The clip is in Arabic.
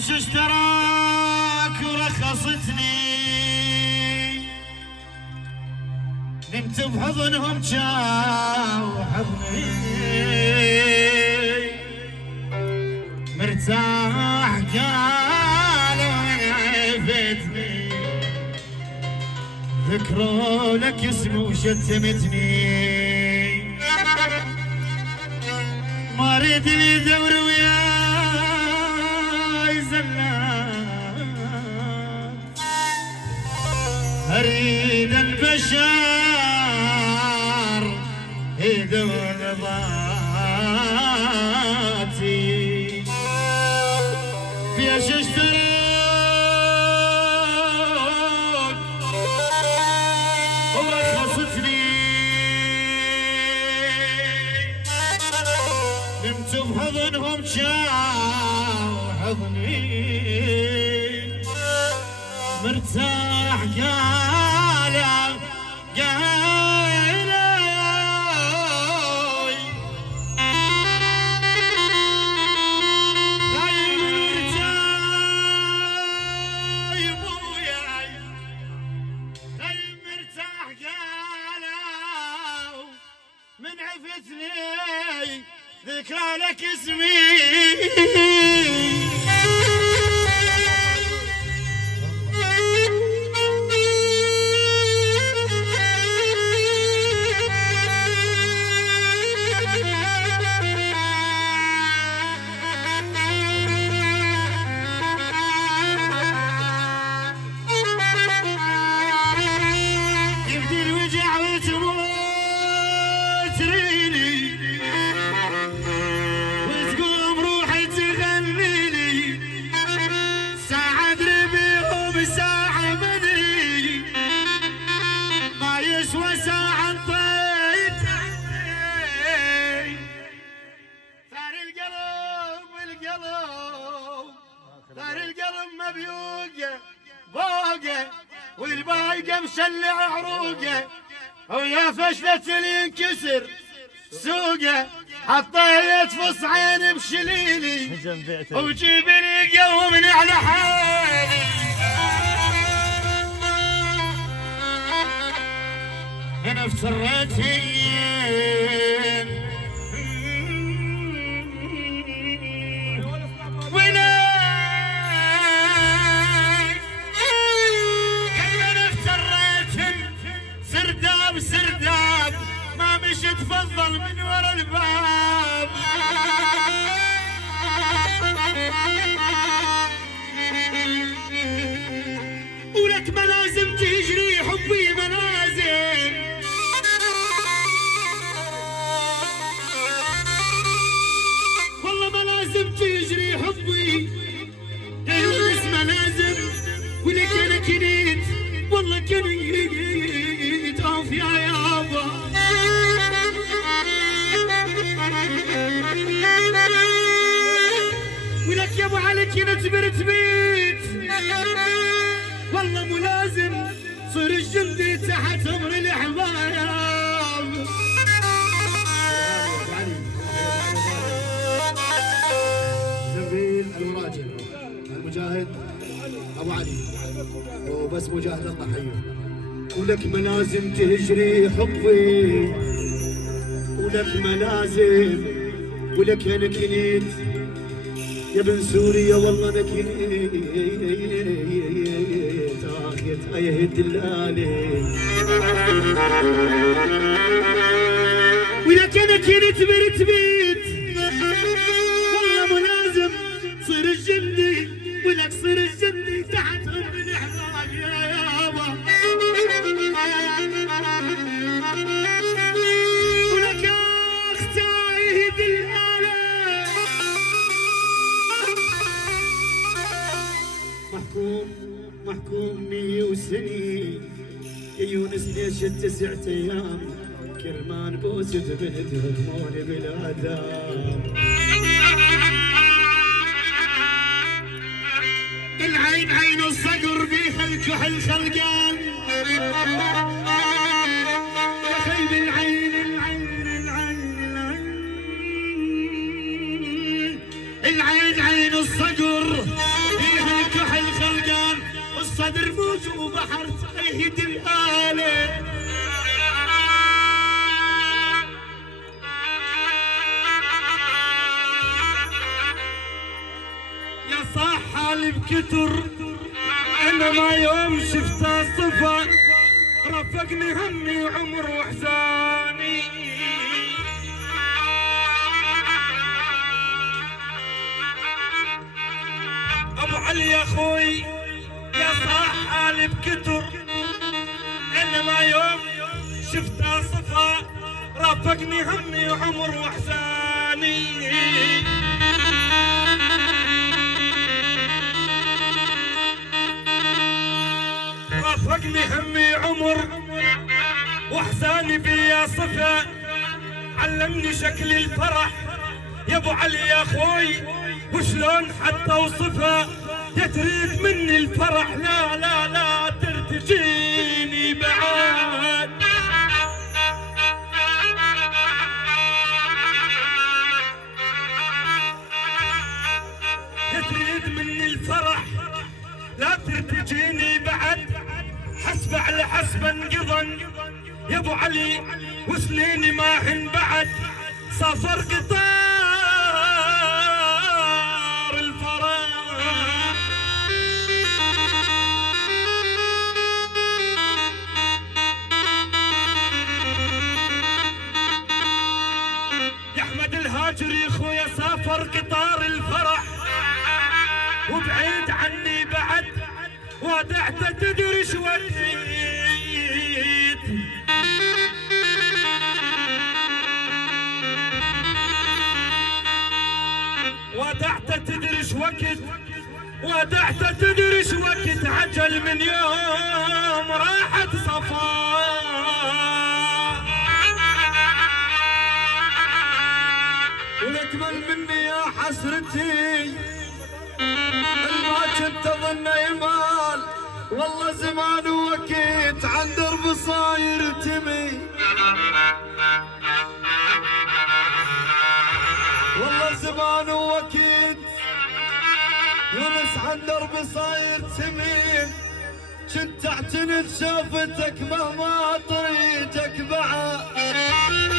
شو اشتراك ورخصتني، نمت بحضنهم جاو حضني، مرتاح قالوا عيفتني، ذكروا لك اسمي وشتمتني، ما اريد لي دور وياي زلات، اريد البشر يدور ضاتي، بيش اشتراك ورخصتني، نمت بحضنهم جاو حضني، مرتاح قالوا من عفتني ذكرى لك اسمي، يبدي الوجع وتموت ريني، وتقوم روحي تغنيني، ساعة ادري بيهم ساعة مدري، ما يسوى ساعة انطيت عني، ثار القلب مبيوقه فوقه، والبايقه مشلع عروقه، ويا فشلة اللي ينكسر سوقه، حطيت فص عين بشليلي، وجيب لي قوم من على حالي، انا افتريتين سرداب ما مش تفضل من ورا الباب، ولك ملازم تجري حبي ملازم، والله ملازم تجري حبي بس ملازم، ولك انا كنيت والله كنيت اوف يا يابا، ولك يا ابو علي كنت برتبيت، والله ملازم صير الجندي تحت امر الاحباب، زميل المراجل المجاهد ابو علي وبس مجاهد الله حيه، ولك ملازم تهجري حبي، ولك ملازم، ولك انا كنيت يا ابن سوريا والله انا كنيت يا الدلالي، ولك انا كنت برتبيت، والله ملازم صير الجندي، ولك صير الجندي تحت امر الاحباب يا يابا، ولك يا اختي هدي الآلة، محكوم 100 سنين يا يونس ليش 9 ايام، كرمان بوسة بنت هرموني بالآداب، العين عين الصقر بيها الكحل خلقان، يا خيب العين العين عين الصقر موج وبحر تقيد الآلة يا صاح حالي بكتر انا ما يوم شفته صفا رافقني همي وعمر وحزاني ابو علي يا اخوي يا صاح حالي بكتر انا ما يوم شفته صفا رافقني همي وعمر وحزاني رافقني همي عمر واحزاني بيا صفا علمني شكل الفرح يا ابو علي يا اخوي وشلون حتى اوصفها يا تريد مني الفرح لا لا لا ترتجيني بعد يا تريد مني الفرح لا ترتجيني بعد حسب على حسب انقضن يا ابو علي وسنيني ما هن بعد سافر قطار الفرح يا احمد الهاجري خويا سافر قطار الفرح وبعيد عني بعد ودعته تدري شويت ودعته تدري وقت ودعته تدري وقت عجل من يوم راحت صفاء ونكمل مني يا حسرتي ما كنت اظن يمال والله زمان ووقت عن درب صاير تمي والله زمان ووقت يونس عن درب صاير تمي كنت اعتند شوفتك مهما طريقك بعد